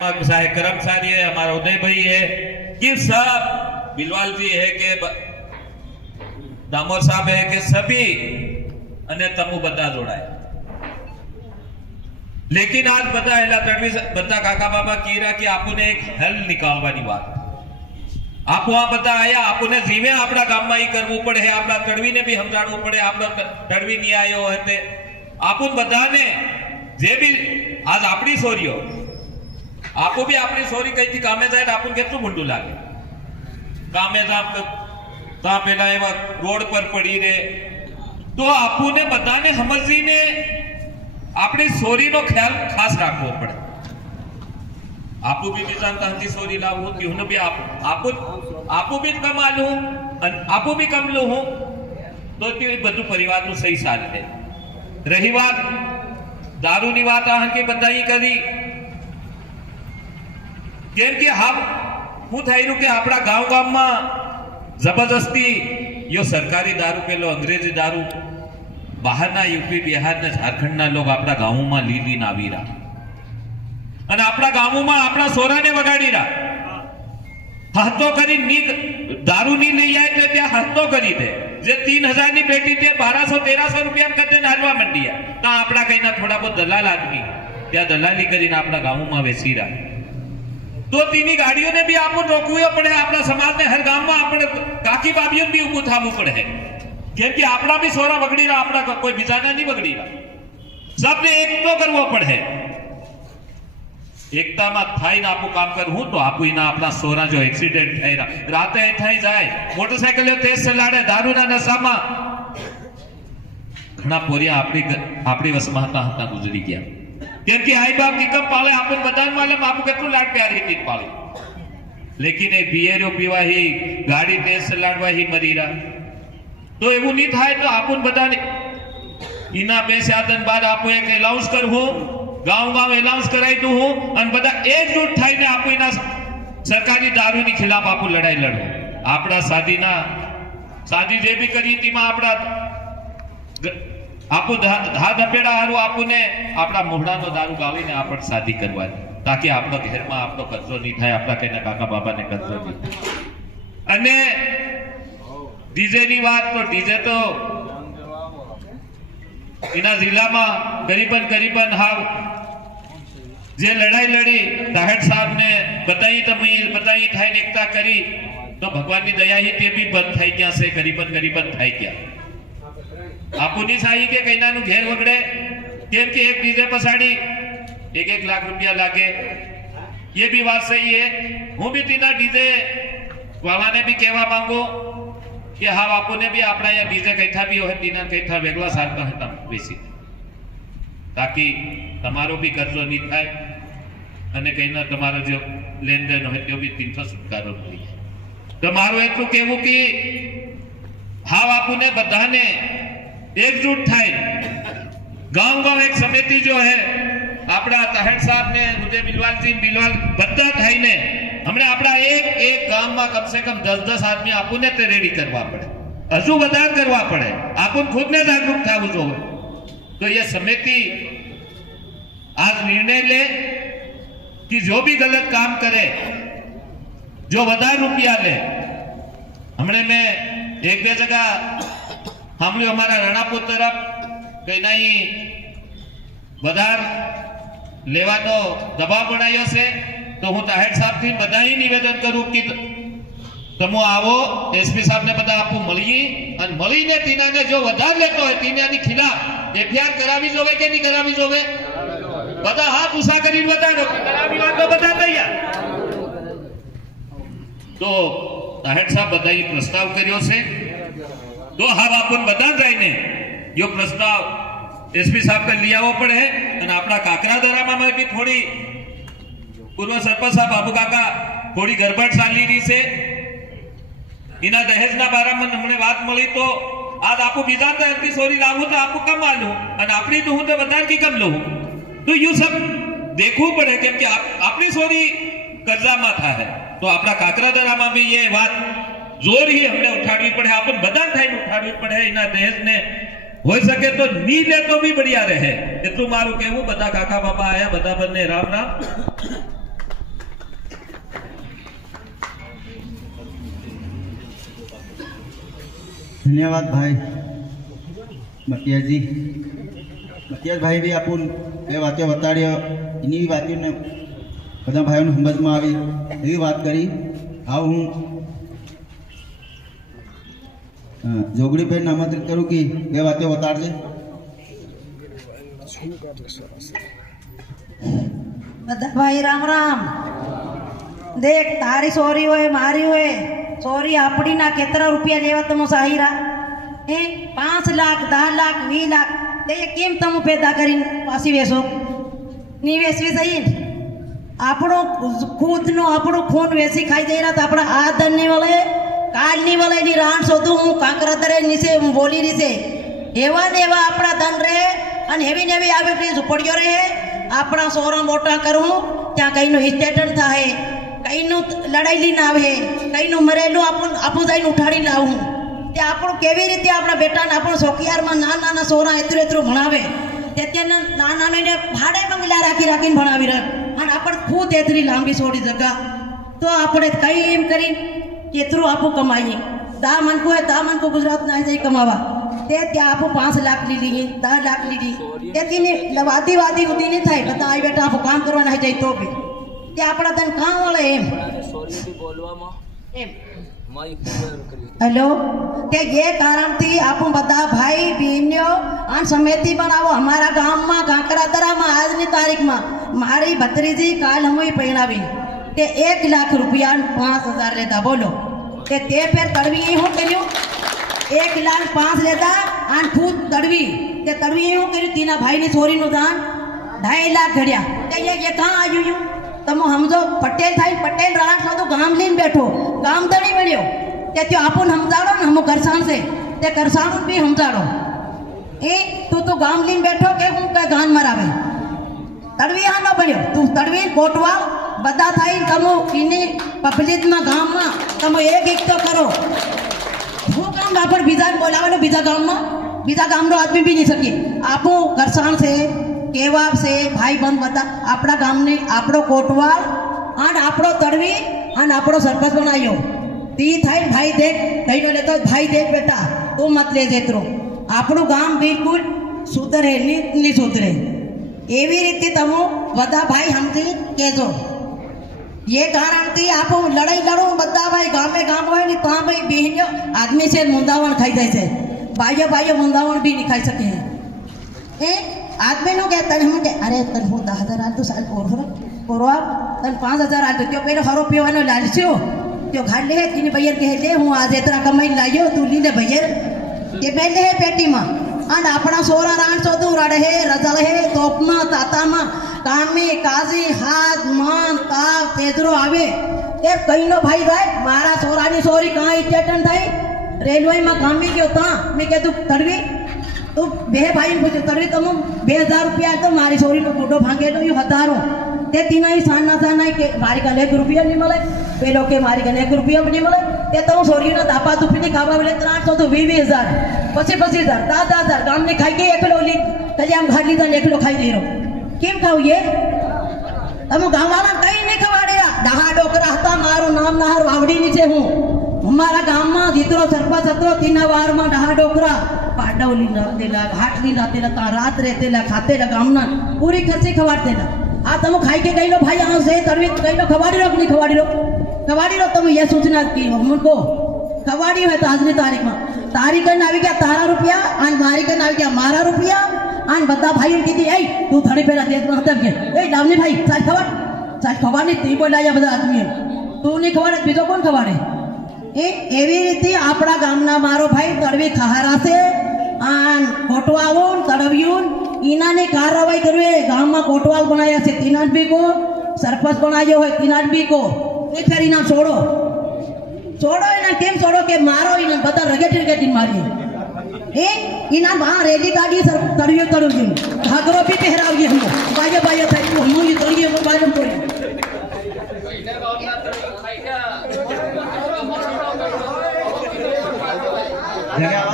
साहेब कर्मचारी है, हमारा उदय भाई है, ये सब बिलवाल जी है के दामोर साहब है के सभी અને તમુ બધા જોડાય। लेकिन आज બધા એલા તડવી બધા કાકા બાબા કીરા કે આપને એક હલ નિકાળવાની વાત આપો આ બધા આયા આપને જીવે આપણા ગામમાં ઈ કરવું પડે है આપણા તડવીને भी સમજાવવું પડે। આપણો તડવી ની આયો હતે આપણ બધાને જે भी आज આપણી સોરીઓ आपको भी अपनी सोरी कही थी कामे जाए आपन केटलू मुंडू लागे कामे ता पेला एवा रोड पर पड़ी रे तो आपने बताने समझी ने अपनी सोरी नो ख्याल खास राखवो पड़े। आपू भी जानता हती सोरी लावू क्यों भी आपू भी कमा लू आपू भी कम लू हूं तो ते बधु परिवार नु सही साथ है। रही बात दारू नी बात आहन की बताई करी केम के हम હું થઈ રહ્યું કે આપણા ગામ ગામમાં જબરદસ્તી યો સરકારી દારૂ પેલો અંગ્રેજી દારૂ બહારના યુપી બિહારના ઝારખંડના લોક આપણા ગામોમાં લીલીને આવી રહ્યા અને આપણા ગામોમાં આપણા સોરાને વગાડી રહ્યા હસ્તો કરી ની દારૂ ની લઈ જાય તો ત્યાં હસ્તો કરી દે જે 3000 ની પેટી તે 1200-1300 રૂપિયા કદે નાલવા મંડીયા તા આપણા કઈના થોડા બહુ દલાલ આદમી ત્યાં દલાલી કરીને આપણા ગામોમાં વેચી રહ્યા तो तीनी गाड़ियों ने भी आपको रोकવું પડે। આપણા સમાજ ने हर गांव में આપણે કાકી બાબીઓ भी ઊભું થાવું પડે કેમ કે આપણા भी સોરા બગડી રહ્યા આપણા કોઈ બીજાના નહીં બગડી રહ્યા सबने एक तो કરવો પડે। એકતામાં થાઈને આપું કામ કરવું તો આપું એના આપણા સોરા જો એક્સિડન્ટ થઈ રહ્યા રાતે થઈ જાય મોટરસાઇકલ તેજ ચલાડે દારૂના નશામાં ઘણા પોરિયા આપણી વસમાં હતા ગુજરી ગયા કેમ કે आई बाप की कम पाले आपन बदान मालूम आपको कितना लाड प्यार ही तीन पाले लेकिन ए बियरो पीवा ही गाड़ी तेज चलाडवा ही मरी रहा तो एवं नहीं थाय तो आपन बदान इना पैसे आदन बाद आपो एक अनाउंस करहूं गांव-गांव अनाउंस कराई दूं हूं अन बदा एकजुट थाईने आपो इना सरकारी दारू ની खिलाफ आपो लड़ाई लड़ो। आपड़ा शादी जे भी करी थी में आपड़ा आपू धा धपेड़ा हारू आपने आपड़ा मोहड़ानो दारू गावीने आपण शादी करवानी ताकि आपणो घर में आपणो कर्जो नहीं थाय आपड़ा केना काका बाबा ने कर्जो नहीं। अने डीजे नी बात तो डीजे तो इना जिला में गरीबन हाव जे लड़ाई लड़ी दाहड़ साहब ने बताई थाई एकता करी तो भगवान की दया ही ते भी बंद थाई क्या से गरीबन थाई क्या आपनी साही के कईना नु घेर वगड़े केम के एक डीजे पसाड़ी 1-1 लाख रुपया लागे ये भी बात सही है। हूँ भी तीना डीजे वाला ने भी कहवा मांगो कि हाँ आपने भी अपना या डीजे कैथा भी हो तीना कैथा वेगला सारता है तम बेसी ताकि तमारो भी कर्जो नहीं थाय अने कईना तमारो जो लेन देन हो तो भी 300 छुटकारो मळी तमारो एटलू कहवू कि हाँ आपने बधाने एकजुट थाय गांव एक समिति जो है अपना ताहड़ साहब ने उदय बिलवाल जी बिलवाल बद्दा थाई ने हमने अपना एक गांव में कम से कम 10-10 आदमी आपने ते रेडी करवा पड़े हजू बदान करवा पड़े आपन खुद ने जागरूक थावू जोईए। तो ये समिति आज निर्णय ले कि जो भी गलत काम करे जो वधार रुपया ले हमने में एक दे जगह हमने हमारा रणापुर तरफ कहीं नहीं बधार लेवानो दबाव बनायो से तो हूँ ताहेड़ साहब थी बधा ही निवेदन करूँ कि तमो आवो एसपी साहब ने बता आपको मळी अन मळीने तीना ने जो वधार लेतो है तीनानी खिलाफ एफआईआर करावी जोवे के नहीं करावी जोवे बता हाथ ऊंचा करीने बतानो करावी वात तो बता तैयार। तो ताहेड़ साहब बधा ही प्रस्ताव कर्यो से तो हम अपन बता जाइने यो प्रस्ताव एसपी साहब का लिया वो पड़े और अपना काकरादरा में भी थोड़ी पूर्व सरपंच साहब बाबू काका थोड़ी गड़बड़ चाली रही से इना दहेज ना बारे में हमने बात मળી तो आज आपको बीजा की सोरी लावू तो आपको कम आलू और अपनी तो हूं तो बता की कम लू तो यू सब देखવું પડે કેમ કે આપણી સોરી कर्जा में था है तो अपना काकरादरा में भी ये बात जोर ही हमने उठाड़वी पड़े अपन बदा थाई उठाड़वी पड़े इना दहेज ने हो सके तो नी ले तो भी बढ़िया रहे एटलू मारू कहूं बदा काका बाबा आया बदा बने राम राम धन्यवाद भाई मटियास जी। मटियास भाई भी आपण એ વાતો બતાડ્યો એની વાતોને બધા ભાઈઓને સમજમાં આવી એવી વાત કરી। આવ હું જોગડીભાઈને આમંત્રિત કરું કે બે વાતો બતાડજે। બધા ભાઈ રામ રામ। देख तारी सोरी होए मारी होए सोरी आपड़ी ना केतरा रुपया लेवा तमो साहिरा ए 5 लाख 10 लाख 20 लाख ते केम तमो पैदा करीन पासी वेसो नी वेसवी सही આપણો ખુદનો આપણો ખૂન વેસી ખાઈ જઈ રહ્યા તો આપણા આ ધન ની વળે કાલ ની વળે ની રાણ શોધું હું કાંકરાતરે નીચે હું બોલી રહી છે એવા ને એવા આપણા ધન રહે અને એવી ને એવી આવી પ્લીઝ પડ્યો રહે આપણા સોરા મોટા કરું ત્યાં કઈનું સ્ટેટન થાય કઈનું લડાઈ ના આવે કઈનું મરેલું આપું જઈને ઉઠાડી લાવું તે આપણું કેવી રીતે આપણા બેટાને આપણું સોકિયારમાં નાના સોરા એટલું ભણાવે તે ત્યાં નાના ને ભાડે બંગલા રાખીને ભણાવી રહે અને આપણે ખુદ એટલી લાંબી સોડી જગા તો આપણે કઈ એમ કરી કેટલું આપણું કમાઈએ દા મનકો હે દા મનકો ગુજરાત ના જઈ કમાવા તે ત્યાં આપણું 5 લાખ લીધી 10 લાખ લીધી તેથી વાદી ઉધી નહીં થાય બધા આવી બેટા આપણું કામ કરવાના જાય તો બી તે આપણા તને કામ વળે એમ એમ हेलो के ये कारण थी आप बता भाई बहनों आ समिति बनावो हमारा गांव में कांकरातरा में आज की तारीख में मारी भत्रीजी काल हम पहनावी ते 1 लाख रुपया 5000 लेता बोलो ते फिर तड़वी हूँ करू 1 लाख 5 लेता आन खुद तड़वी ते तड़वी हूँ करू तीना भाई ने छोरी नु दान 2.5 लाख घड़िया ते ये कहाँ आयु तमो समझो पटेल थाई पटेल राण साधु गाम लीन बैठो गाम दड़ी मिलो ते त्यो आपन समझाड़ो ने हम करसान से ते करसान भी समझाड़ो ए तू गाम लीन बैठो के हूँ के गान मरावे तड़वी हाँ न बन्यो तू तड़वी कोटवा बदा थाई तमो इने पब्लिक में गाम में तमो एक तो करो वो काम बापर बीजा बोलावे बीजा गाम नो आदमी भी नहीं सके आपो करसान से केवा से भाई बंद बता अपना गाम ने आपड़ो कोटवाल और आपड़ो तड़वी और आपड़ो सरपंच बनायो ती थाई भाई देख कहीं नो लेतो भाई देख बेटा तू मत ले जेतरो आपड़ो गाम बिल्कुल सुधरे नहीं सुधरे एवी रीति तमो बदा भाई हमथी केजो ये कारण थी आप लड़ाई लड़ो बदा भाई गाम में गाम होए नहीं ता भाई बहनियो आदमी से मुंदावण खाई जाए से भाइयों मुंदावण भी नहीं खाई सके हैं आदमी नो कहता है हम के अरे तन हूँ 10,000 आल तो साल और तन 5,000 आल तो क्यों पहले हरो पीवानो लालचियो क्यों घर ले तीन भैया कह ले हूँ आज इतना कमाई लाइयो तू ली ले भैया ये पहले है पेटी में और अपना सोरा रान चौधू रड़ है रजल है तोपमा तातामा कामी काजी हाथ मान ताव तेजरो आवे ते कहीं नो भाई राय मारा सोरा नी सोरी कहाँ स्टेटन थाई रेलवे में कामी क्यों था मैं कह तू तड़वी तो बे भाई पूछो तड़वी तुम 2,000 रुपया तो मारी सोरी नो फोटो भांगे तो यू हजारों ते तीना ही साना के मारी का 1 रुपया नहीं मिले पेलो के मारी का 1 रुपया भी नहीं मिले ते तो सोरी ना दापा दुपनी खावा मिले 300 तो 20,000 25,000 10,000 गाम ने खाई के एकलो ली कले हम घर लीधा एकलो खाई दे रो केम खाऊ ये तम गांव वाला कहीं नहीं खवाड़ेरा डहा डोकरा हता मारो नाम नहर वावड़ी नीचे हूँ हमारा गाम में जितरो सरपंच हतो तीना वार में डहा डोकरा पाडवली रातेला घाटली रातेला ता रात रहतेला खातेला गामना पूरी खर्ची खवाड़तेला आ तम खाई के गईलो भाई आ से तड़वी गईलो खवाड़ी रो नहीं खवाड़ी रो तुम ये सूचना की हमको खवाड़ी है आज की तारीख में नावी क्या तारा रुपया आज मारी के नावी क्या मारा रुपया आज बता भाई की थी तू थोड़ी पहला देश में हतब के ए डावनी भाई साथ खवाड़ी ती बोला या बता आदमी तू नहीं खवाड़े बीजो कौन खवाड़े एवी रीति आपड़ा गामना मारो भाई तड़वी खहारा से आन कोटवालून तड़वियून इना ने कार्रवाई करवे गांव में कोटवाल बनाया से 3 आदमी को सरपंच बनायो है 3 आदमी को नहीं फिर इना छोड़ो इना केम छोड़ो के मारो इना बता रगेट मारिए इना वहां रेली गाड़ी सर तड़ियो तड़ुजी घाघरो भी पहराविए हम बाजे था हम ये तड़िए हम बाजम पड़े धन्यवाद।